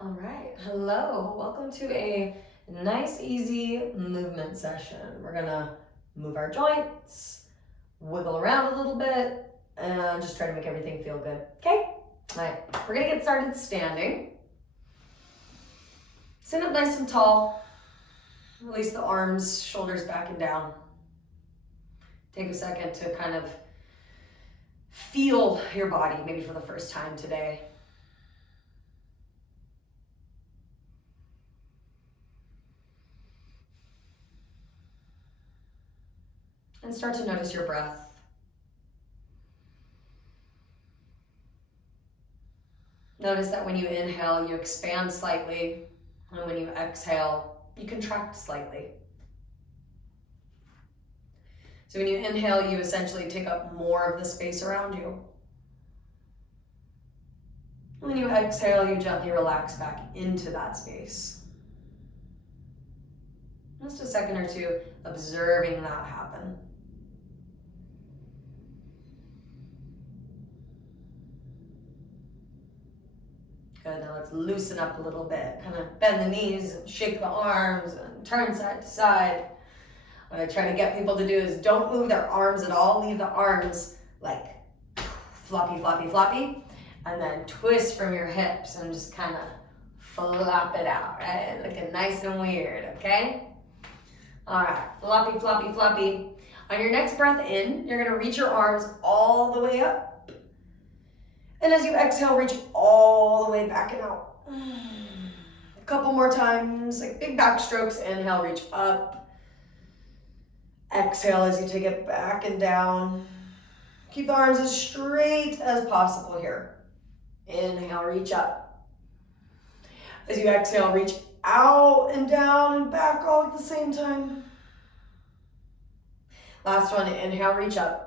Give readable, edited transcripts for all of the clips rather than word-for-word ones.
All right, hello. Welcome to a nice, easy movement session. We're gonna move our joints, wiggle around a little bit, and just try to make everything feel good. Okay? All right, we're gonna get started standing. Sit up nice and tall. Release the arms, shoulders back and down. Take a second to kind of feel your body, maybe for the first time today. And start to notice your breath. Notice that when you inhale, you expand slightly, and when you exhale, you contract slightly. So when you inhale, you essentially take up more of the space around you. When you exhale, you gently relax back into that space. Just a second or two, observing that happen. Good, now let's loosen up a little bit. Kind of bend the knees, shake the arms, and turn side to side. What I try to get people to do is don't move their arms at all. Leave the arms like floppy, floppy, floppy. And then twist from your hips and just kind of flop it out, right? Looking nice and weird, okay? All right, floppy, floppy, floppy. On your next breath in, you're gonna reach your arms all the way up. And as you exhale, reach all the way back and out. A couple more times, like big back strokes. Inhale, reach up. Exhale as you take it back and down. Keep the arms as straight as possible here. Inhale, reach up. As you exhale, reach out and down and back all at the same time. Last one, inhale, reach up.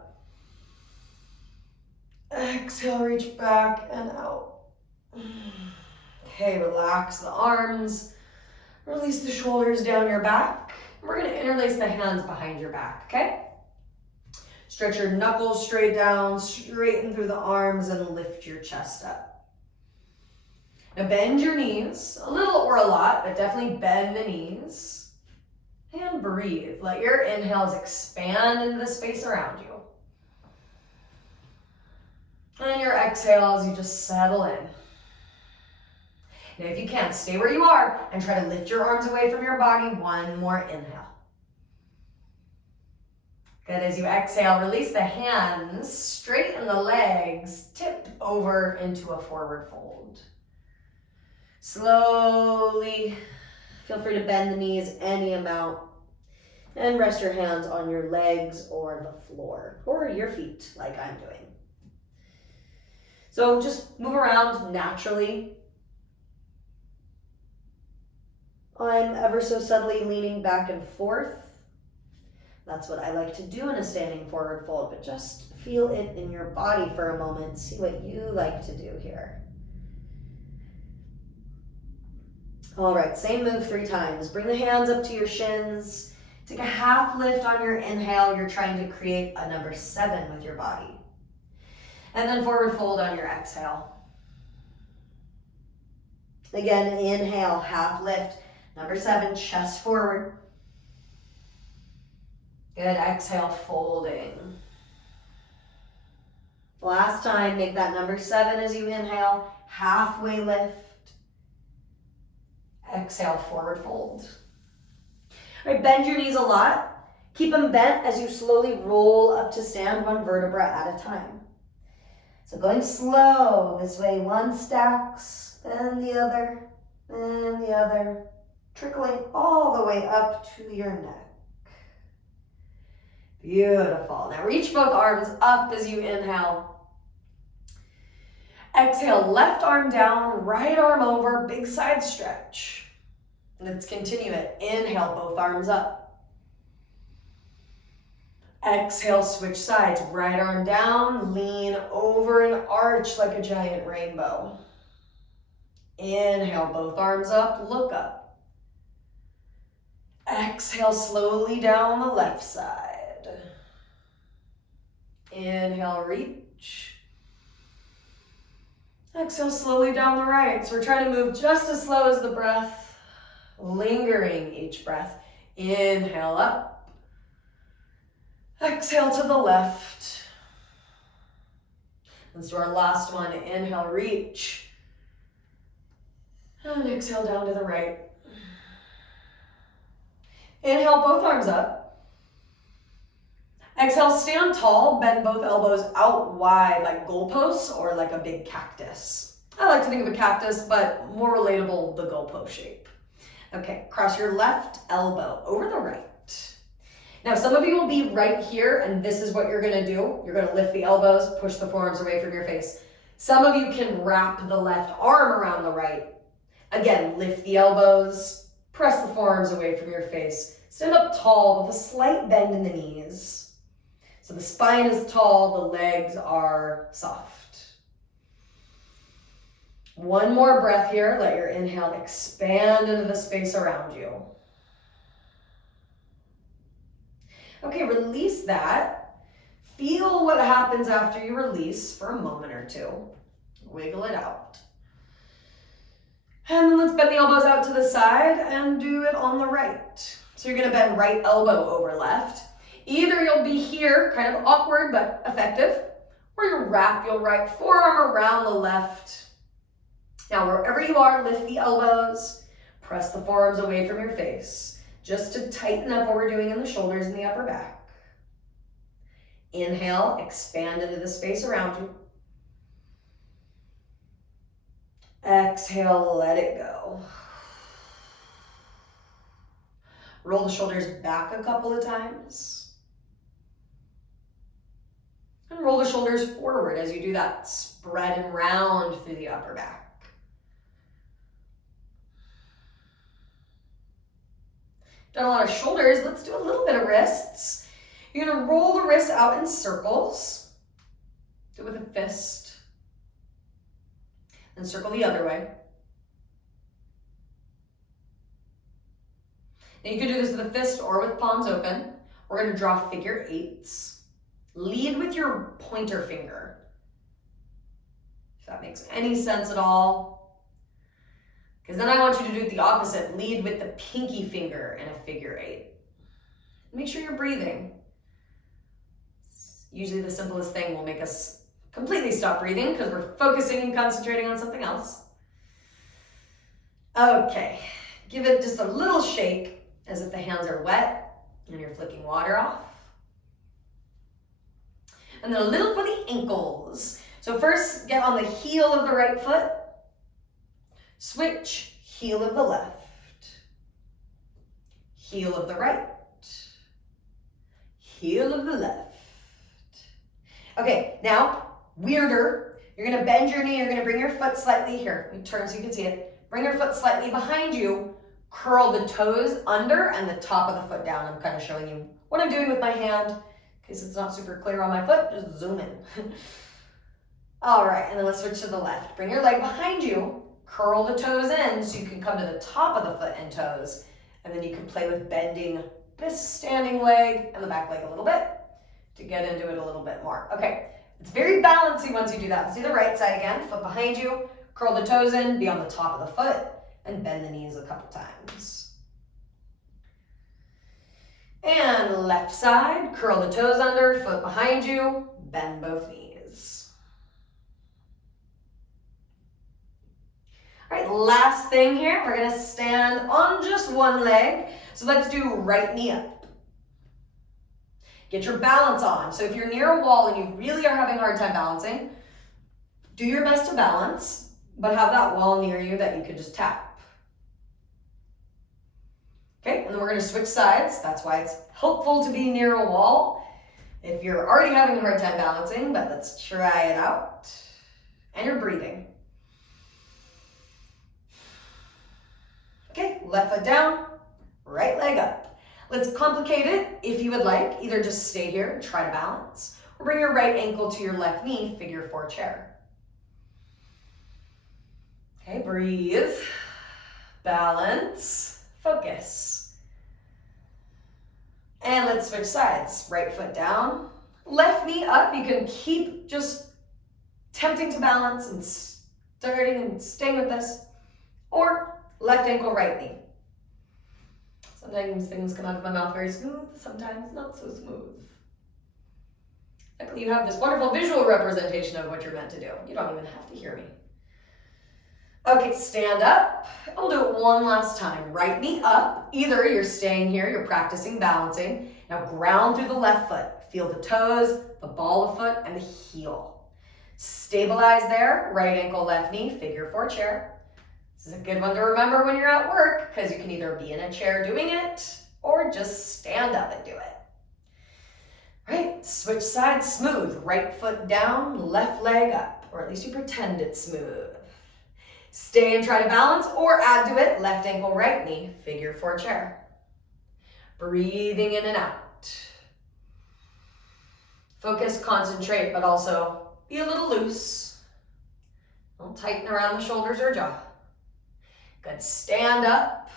Exhale, reach back and out. Okay, relax the arms. Release the shoulders down your back. We're gonna interlace the hands behind your back, okay? Stretch your knuckles straight down, straighten through the arms, and lift your chest up. Now bend your knees, a little or a lot, but definitely bend the knees. And breathe. Let your inhales expand into the space around you. And your exhales, you just settle in. Now if you can, stay where you are and try to lift your arms away from your body. One more inhale. Good, as you exhale, release the hands, straighten the legs, tip over into a forward fold. Slowly, feel free to bend the knees any amount and rest your hands on your legs or the floor or your feet like I'm doing. So just move around naturally. I'm ever so subtly leaning back and forth. That's what I like to do in a standing forward fold, but just feel it in your body for a moment. See what you like to do here. All right, same move 3 times. Bring the hands up to your shins. Take a half lift on your inhale. You're trying to create a number 7 with your body. And then forward fold on your exhale. Again, inhale, half lift. Number 7, chest forward. Good, exhale, folding. Last time, make that number 7 as you inhale, halfway lift. Exhale, forward fold. All right, bend your knees a lot. Keep them bent as you slowly roll up to stand, 1 vertebra at a time. So going slow, this way 1 stacks, then the other, and the other, trickling all the way up to your neck. Beautiful. Now reach both arms up as you inhale. Exhale, left arm down, right arm over, big side stretch. Let's continue it. Inhale, both arms up. Exhale, switch sides. Right arm down, lean over and arch like a giant rainbow. Inhale, both arms up, look up. Exhale, slowly down the left side. Inhale, reach. Exhale slowly down the right. So we're trying to move just as slow as the breath, lingering each breath. Inhale up. Exhale to the left. Let's do our last one. Inhale, reach. And exhale down to the right. Inhale, both arms up. Exhale, stand tall, bend both elbows out wide like goalposts or like a big cactus. I like to think of a cactus, but more relatable, the goalpost shape. Okay, cross your left elbow over the right. Now, some of you will be right here, and this is what you're gonna do. You're gonna lift the elbows, push the forearms away from your face. Some of you can wrap the left arm around the right. Again, lift the elbows, press the forearms away from your face. Stand up tall with a slight bend in the knees. So the spine is tall, the legs are soft. One more breath here. Let your inhale expand into the space around you. Okay, release that. Feel what happens after you release for a moment or two. Wiggle it out. And then let's bend the elbows out to the side and do it on the right. So you're gonna bend right elbow over left. Either you'll be here, kind of awkward but effective, or you'll wrap your right forearm around the left. Now, wherever you are, lift the elbows, press the forearms away from your face, just to tighten up what we're doing in the shoulders and the upper back. Inhale, expand into the space around you. Exhale, let it go. Roll the shoulders back a couple of times. And roll the shoulders forward as you do that, spread and round through the upper back. Done a lot of shoulders, let's do a little bit of wrists. You're gonna roll the wrists out in circles. Do it with a fist. And circle the other way. Now you can do this with a fist or with palms open. We're gonna draw figure eights. Lead with your pointer finger. If that makes any sense at all. Because then I want you to do it the opposite. Lead with the pinky finger in a figure eight. Make sure you're breathing. Usually the simplest thing will make us completely stop breathing because we're focusing and concentrating on something else. Okay, give it just a little shake as if the hands are wet and you're flicking water off. And then a little for the ankles. So first, get on the heel of the right foot. Switch, heel of the left. Heel of the right. Heel of the left. Okay, now, weirder. You're gonna bend your knee, you're gonna bring your foot slightly here. Let me turn so you can see it. Bring your foot slightly behind you. Curl the toes under and the top of the foot down. I'm kind of showing you what I'm doing with my hand. In case it's not super clear on my foot, just zoom in. All right, and then let's switch to the left. Bring your leg behind you. Curl the toes in so you can come to the top of the foot and toes. And then you can play with bending this standing leg and the back leg a little bit to get into it a little bit more. Okay, it's very balancy once you do that. Let's do the right side again. Foot behind you, curl the toes in, be on the top of the foot, and bend the knees a couple times. And left side, curl the toes under, foot behind you, bend both knees. All right, last thing here, we're gonna stand on just one leg. So let's do right knee up. Get your balance on. So if you're near a wall and you really are having a hard time balancing, do your best to balance, but have that wall near you that you can just tap. Okay, and then we're gonna switch sides. That's why it's helpful to be near a wall if you're already having a hard time balancing, but let's try it out. And you're breathing. Okay, left foot down, right leg up. Let's complicate it if you would like. Either just stay here and try to balance, or bring your right ankle to your left knee, figure four chair. Okay, breathe, balance, focus. And let's switch sides. Right foot down, left knee up. You can keep just attempting to balance and starting and staying with this. Or left ankle, right knee. Sometimes things come out of my mouth very smooth, sometimes not so smooth. Luckily you have this wonderful visual representation of what you're meant to do. You don't even have to hear me. Okay, stand up. We'll do it one last time. Right knee up. Either you're staying here, you're practicing balancing. Now ground through the left foot. Feel the toes, the ball of foot, and the heel. Stabilize there. Right ankle, left knee, figure 4 chair. This is a good one to remember when you're at work because you can either be in a chair doing it or just stand up and do it. Right, switch sides smooth. Right foot down, left leg up, or at least you pretend it's smooth. Stay and try to balance or add to it, left ankle, right knee, figure 4 chair. Breathing in and out. Focus, concentrate, but also be a little loose. Don't tighten around the shoulders or jaw. Good, stand up,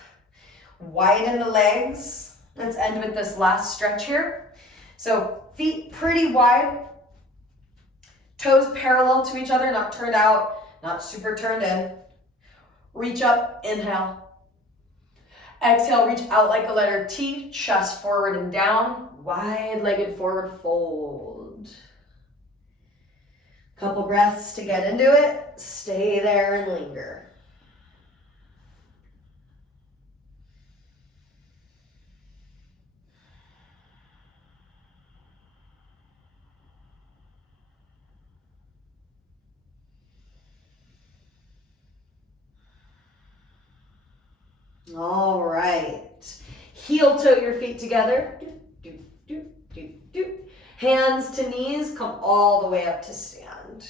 widen the legs. Let's end with this last stretch here. So feet pretty wide, toes parallel to each other, not turned out, not super turned in. Reach up, inhale. Exhale, reach out like a letter T, chest forward and down, wide-legged forward fold. Couple breaths to get into it. Stay there and linger. All right. Heel toe your feet together. Hands to knees, come all the way up to stand.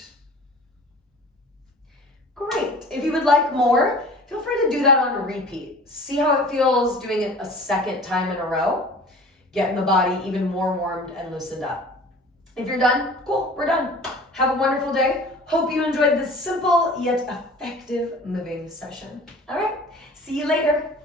Great. If you would like more, feel free to do that on repeat. See how it feels doing it a second time in a row. Getting the body even more warmed and loosened up. If you're done, cool, we're done. Have a wonderful day. Hope you enjoyed this simple yet effective moving session. All right, see you later.